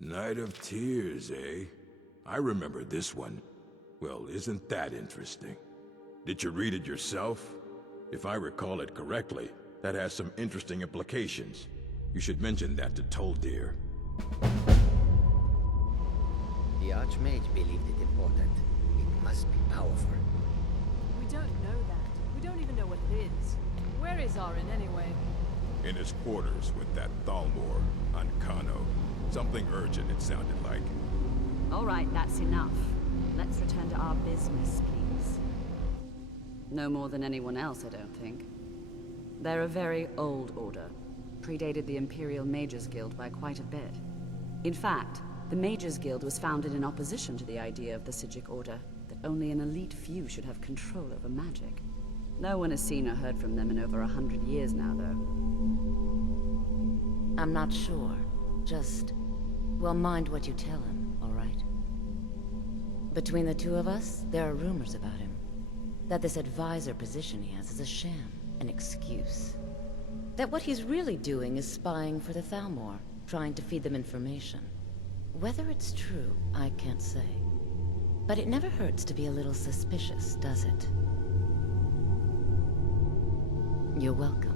Night of Tears, eh? I remember this one. Well, isn't that interesting? Did you read it yourself? If I recall it correctly, that has some interesting implications. You should mention that to Toldir. The Archmage believed it important. It must be powerful. We don't know that. We don't even know what it is. Where is Arin anyway? In his quarters with that Thalmor on Kano. Something urgent, it sounded like. All right, that's enough. Let's return to our business, please. No more than anyone else, I don't think. They're a very old order. Predated the Imperial Mages Guild by quite a bit. In fact, the Mages Guild was founded in opposition to the idea of the Psijic Order, that only an elite few should have control over magic. No one has seen or heard from them in over 100 years now, though. I'm not sure. Just... well, mind what you tell him, all right? Between the two of us, there are rumors about him. That this advisor position he has is a sham, an excuse. That what he's really doing is spying for the Thalmor, trying to feed them information. Whether it's true, I can't say. But it never hurts to be a little suspicious, does it? You're welcome.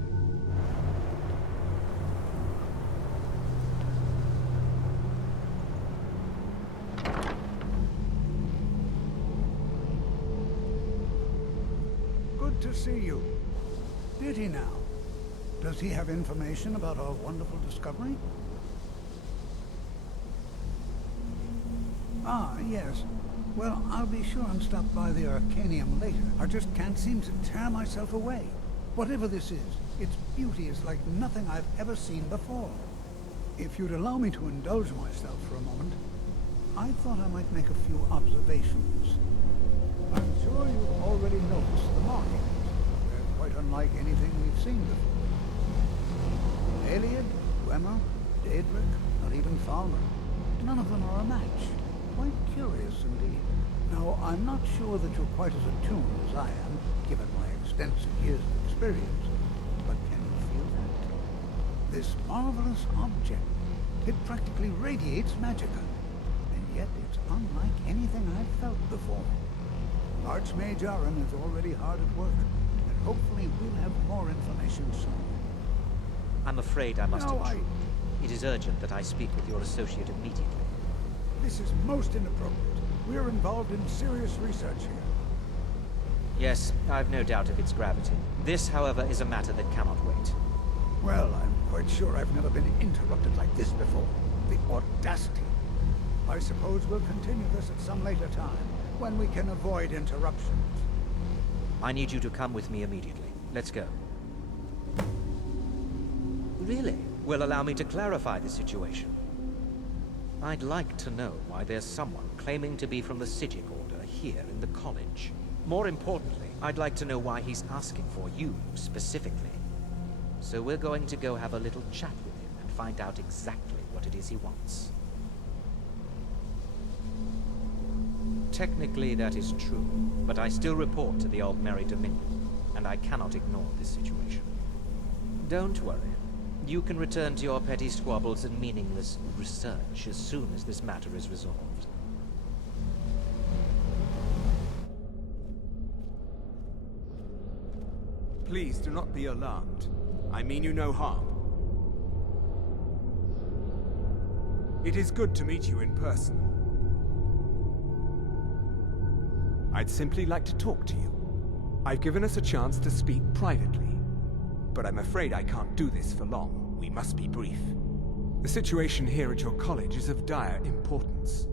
Good to see you. Did he now? Does he have information about our wonderful discovery? Ah, yes. Well, I'll be sure and stop by the Arcanium later. I just can't seem to tear myself away. Whatever this is, its beauty is like nothing I've ever seen before. If you'd allow me to indulge myself for a moment, I thought I might make a few observations. I'm sure you've already noticed the markings. They're quite unlike anything we've seen before. Aliad, Dwemer, Daedric, not even Falmer. None of them are a match. Quite curious indeed. Now, I'm not sure that you're quite as attuned as I am, given my extensive years of experience. But can you feel that? This marvelous object, it practically radiates magicka. And yet it's unlike anything I've felt before. Archmage Arin is already hard at work, and hopefully we'll have more information soon. I'm afraid I must No, intrude. It is urgent that I speak with your associate immediately. This is most inappropriate. We're involved in serious research here. Yes, I've no doubt of its gravity. This, however, is a matter that cannot wait. Well, I'm quite sure I've never been interrupted like this before. The audacity. I suppose we'll continue this at some later time, when we can avoid interruptions. I need you to come with me immediately. Let's go. Really? Well, allow me to clarify the situation. I'd like to know why there's someone claiming to be from the Psijic Order here in the college. More importantly, I'd like to know why he's asking for you, specifically. So we're going to go have a little chat with him and find out exactly what it is he wants. Technically, that is true, but I still report to the Augur Dominion, and I cannot ignore this situation. Don't worry. You can return to your petty squabbles and meaningless research as soon as this matter is resolved. Please do not be alarmed. I mean you no harm. It is good to meet you in person. I'd simply like to talk to you. I've given us a chance to speak privately. But I'm afraid I can't do this for long. We must be brief. The situation here at your college is of dire importance,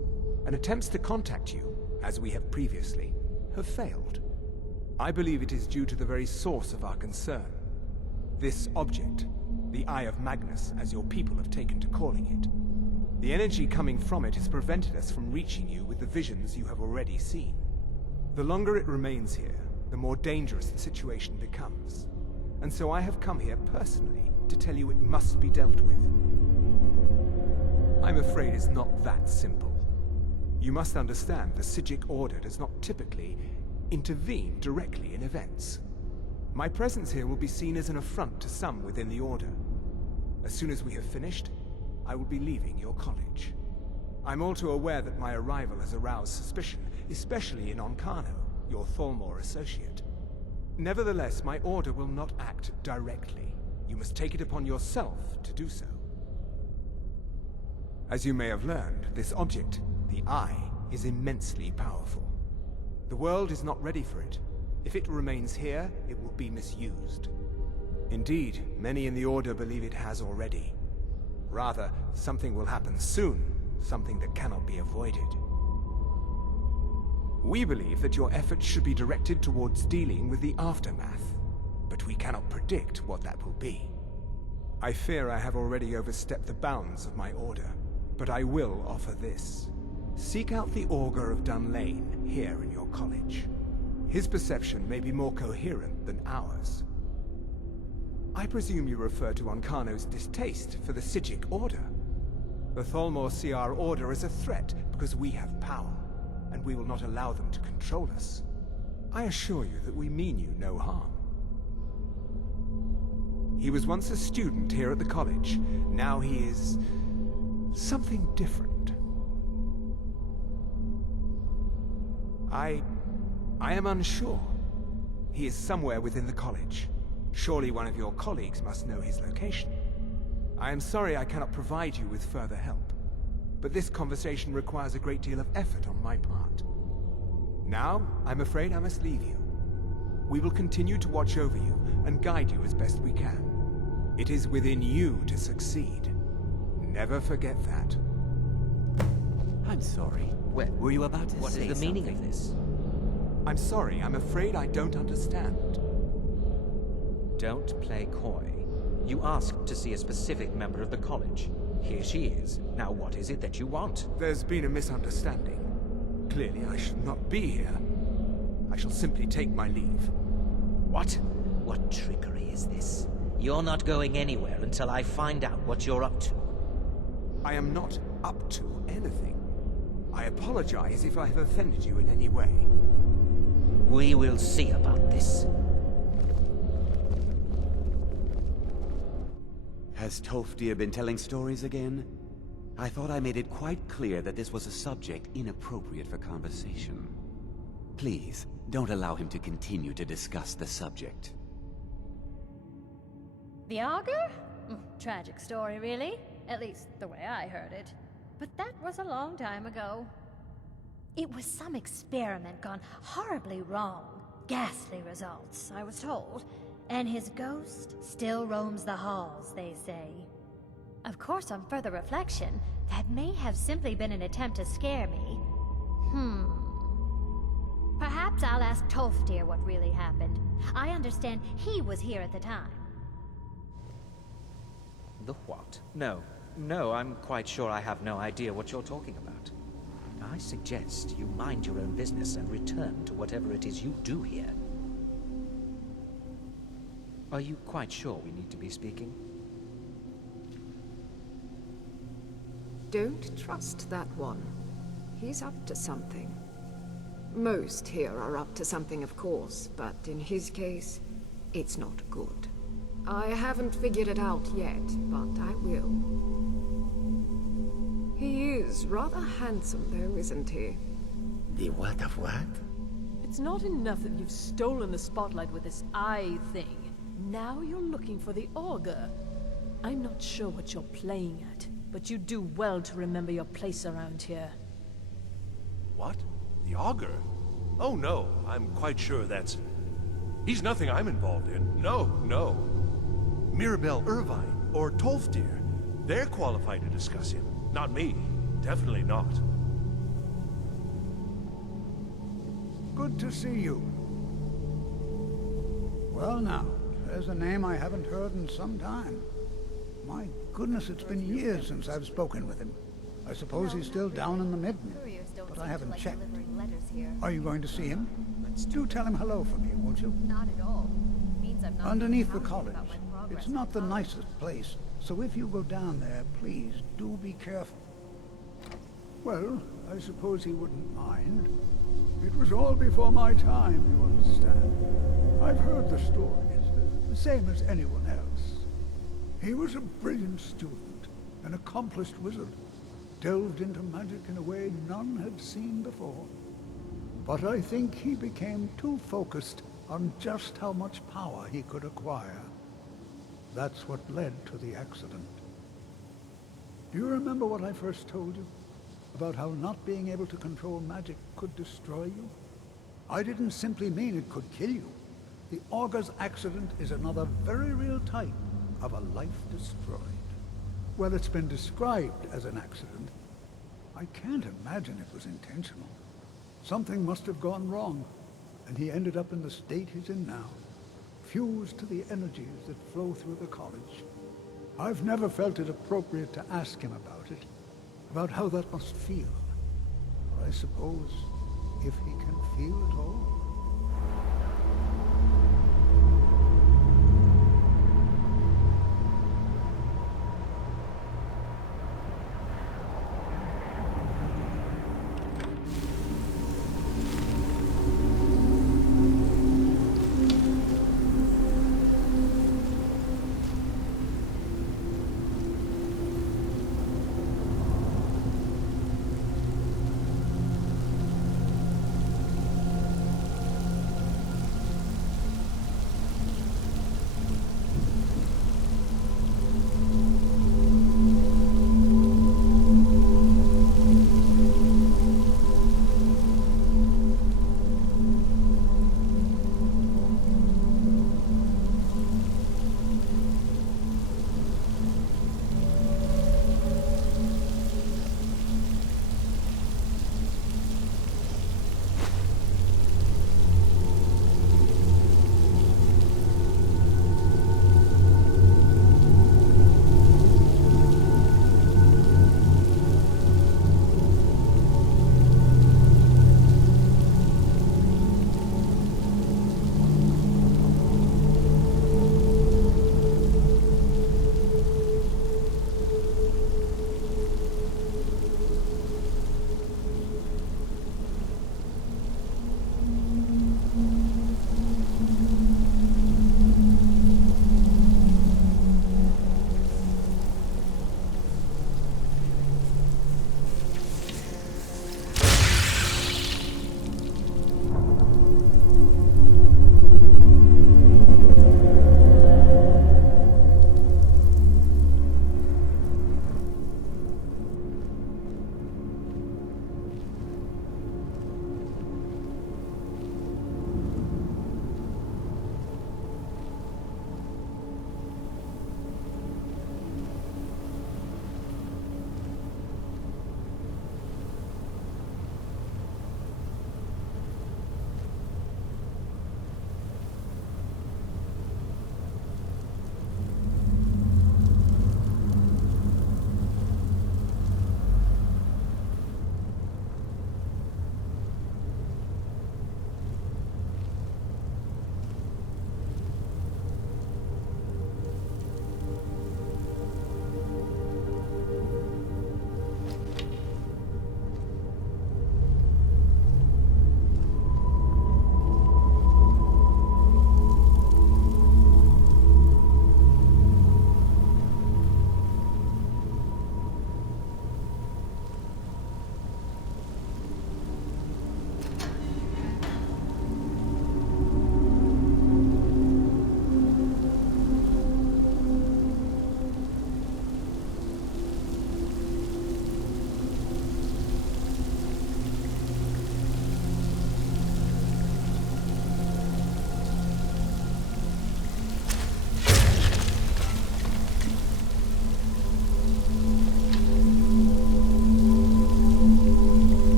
and attempts to contact you, as we have previously, have failed. I believe it is due to the very source of our concern. This object, the Eye of Magnus, as your people have taken to calling it. The energy coming from it has prevented us from reaching you with the visions you have already seen. The longer it remains here, the more dangerous the situation becomes. And so I have come here personally to tell you it must be dealt with. I'm afraid it's not that simple. You must understand the Psijic Order does not typically intervene directly in events. My presence here will be seen as an affront to some within the Order. As soon as we have finished, I will be leaving your college. I'm all too aware that my arrival has aroused suspicion, especially in Oncano, your Thalmor associate. Nevertheless, my order will not act directly. You must take it upon yourself to do so. As you may have learned, this object, the Eye, is immensely powerful. The world is not ready for it. If it remains here, it will be misused. Indeed, many in the Order believe it has already. Rather, something will happen soon, something that cannot be avoided. We believe that your efforts should be directed towards dealing with the aftermath, but we cannot predict what that will be. I fear I have already overstepped the bounds of my order, but I will offer this. Seek out the Augur of Dunlane here in your college. His perception may be more coherent than ours. I presume you refer to Oncano's distaste for the Psijic Order. The Thalmor see our order as a threat because we have power, and we will not allow them to control us. I assure you that we mean you no harm. He was once a student here at the college. Now he is something different. I am unsure. He is somewhere within the college. Surely one of your colleagues must know his location. I am sorry I cannot provide you with further help, but this conversation requires a great deal of effort on my part. Now, I'm afraid I must leave you. We will continue to watch over you and guide you as best we can. It is within you to succeed. Never forget that. I'm sorry. Well, were you about to what say is the meaning something? of this? I'm sorry, I'm afraid I don't understand. Don't play coy. You asked to see a specific member of the college. Here she is. Now what is it that you want? There's been a misunderstanding. Clearly I should not be here. I shall simply take my leave. What? What trickery is this? You're not going anywhere until I find out what you're up to. I am not up to anything. I apologize if I have offended you in any way. We will see about this. Has Tolfdir been telling stories again? I thought I made it quite clear that this was a subject inappropriate for conversation. Please, don't allow him to continue to discuss the subject. The Augur? Tragic story, really. At least, the way I heard it. But that was a long time ago. It was some experiment gone horribly wrong. Ghastly results, I was told. And his ghost still roams the halls, they say. Of course, on further reflection, that may have simply been an attempt to scare me. Perhaps I'll ask Tolfdir what really happened. I understand he was here at the time. The what? No, I'm quite sure I have no idea what you're talking about. I suggest you mind your own business and return to whatever it is you do here. Are you quite sure we need to be speaking? Don't trust that one. He's up to something. Most here are up to something, of course, but in his case, it's not good. I haven't figured it out yet, but I will. He is rather handsome, though, isn't he? The what of what? It's not enough that you've stolen the spotlight with this eye thing. Now you're looking for the Augur. I'm not sure what you're playing at, but you do well to remember your place around here. What? The Augur? Oh no, I'm quite sure that's... He's nothing I'm involved in. No. Mirabelle Irvine or Tolfdir. They're qualified to discuss him. Not me. Definitely not. Good to see you. Well now, there's a name I haven't heard in some time. My goodness, it's been years since I've spoken with him. I suppose he's still down in the Midden, but I haven't checked. Are you going to see him? Do tell him hello for me, won't you? Not at all. Means I'm not Underneath the college. It's not the nicest place, so if you go down there, please do be careful. Well, I suppose he wouldn't mind. It was all before my time, you understand. I've heard the stories, the same as anyone else. He was a brilliant student, an accomplished wizard. delved into magic in a way none had seen before. But I think he became too focused on just how much power he could acquire. That's what led to the accident. Do you remember what I first told you? About how not being able to control magic could destroy you? I didn't simply mean it could kill you. The Augur's accident is another very real type of a life destroyed. Well, it's been described as an accident. I can't imagine it was intentional. Something must have gone wrong, and he ended up in the state he's in now, fused to the energies that flow through the college. I've never felt it appropriate to ask him about it, about how that must feel. But I suppose, if he can feel it all.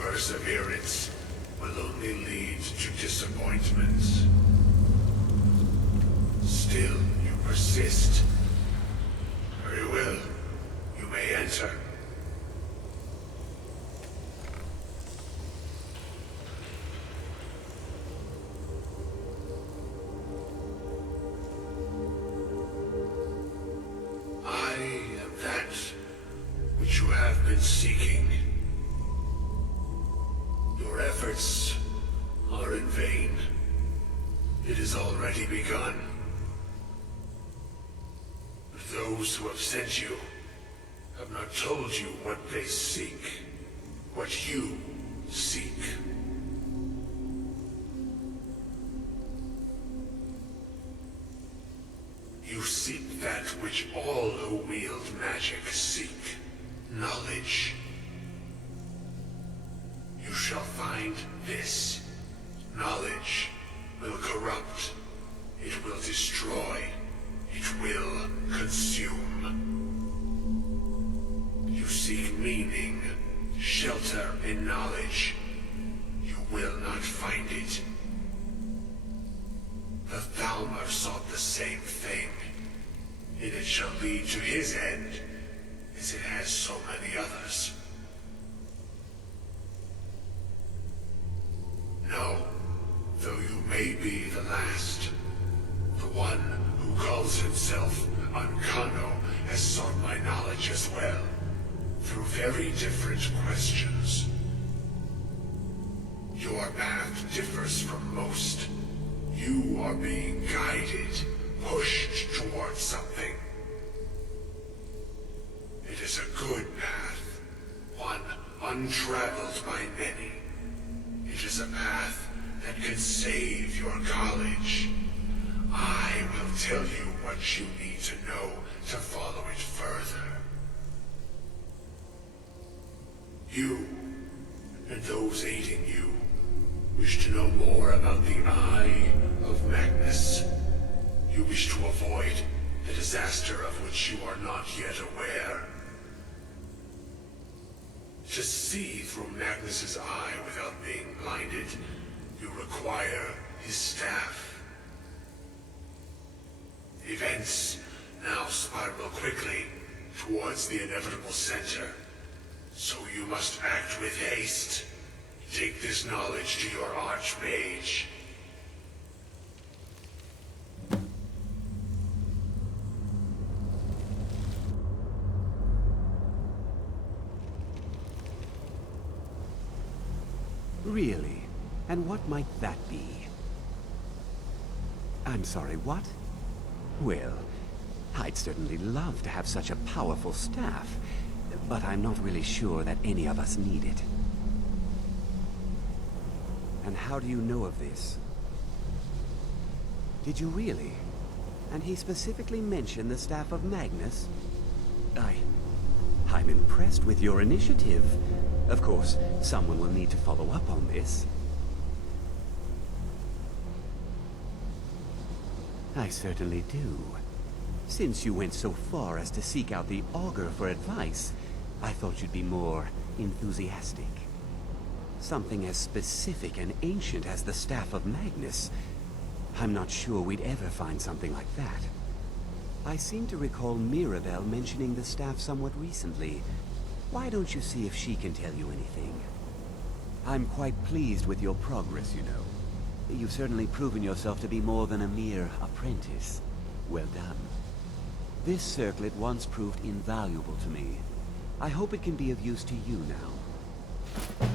perseverance will only lead to disappointments. Still, you persist. Very well. You may enter. I am that which you have been seeking. Your efforts are in vain. It has already begun. Those who have sent you have not told you what they seek, what you seek. You seek that which all who wield magic seek, knowledge. You shall find this. Knowledge will corrupt. It will destroy. It will consume. You seek meaning, shelter in knowledge. You will not find it. The Thalmor sought the same thing, and it shall lead to his end, as it has so many others. No, though you may be the last, the one who calls himself Ancano has sought my knowledge as well, through very different questions. Your path differs from most. You are being guided, pushed towards something. It is a good path, one untraveled by many. It is a path that can save your college. I will tell you what you need to know to follow it further. You, and those aiding you, wish to know more about the Eye of Magnus. You wish to avoid the disaster of which you are not yet aware. To see through Magnus's eye without being blinded, you require his staff. Events now spiral quickly towards the inevitable center, so you must act with haste. Take this knowledge to your Archmage. Really? And what might that be? I'm sorry, what? Well, I'd certainly love to have such a powerful staff, but I'm not really sure that any of us need it. And how do you know of this? Did you really? And he specifically mentioned the Staff of Magnus? I'm impressed with your initiative. Of course, someone will need to follow up on this. I certainly do. Since you went so far as to seek out the Augur for advice, I thought you'd be more enthusiastic. Something as specific and ancient as the Staff of Magnus. I'm not sure we'd ever find something like that. I seem to recall Mirabelle mentioning the staff somewhat recently. Why don't you see if she can tell you anything? I'm quite pleased with your progress, you know. You've certainly proven yourself to be more than a mere apprentice. Well done. This circlet once proved invaluable to me. I hope it can be of use to you now.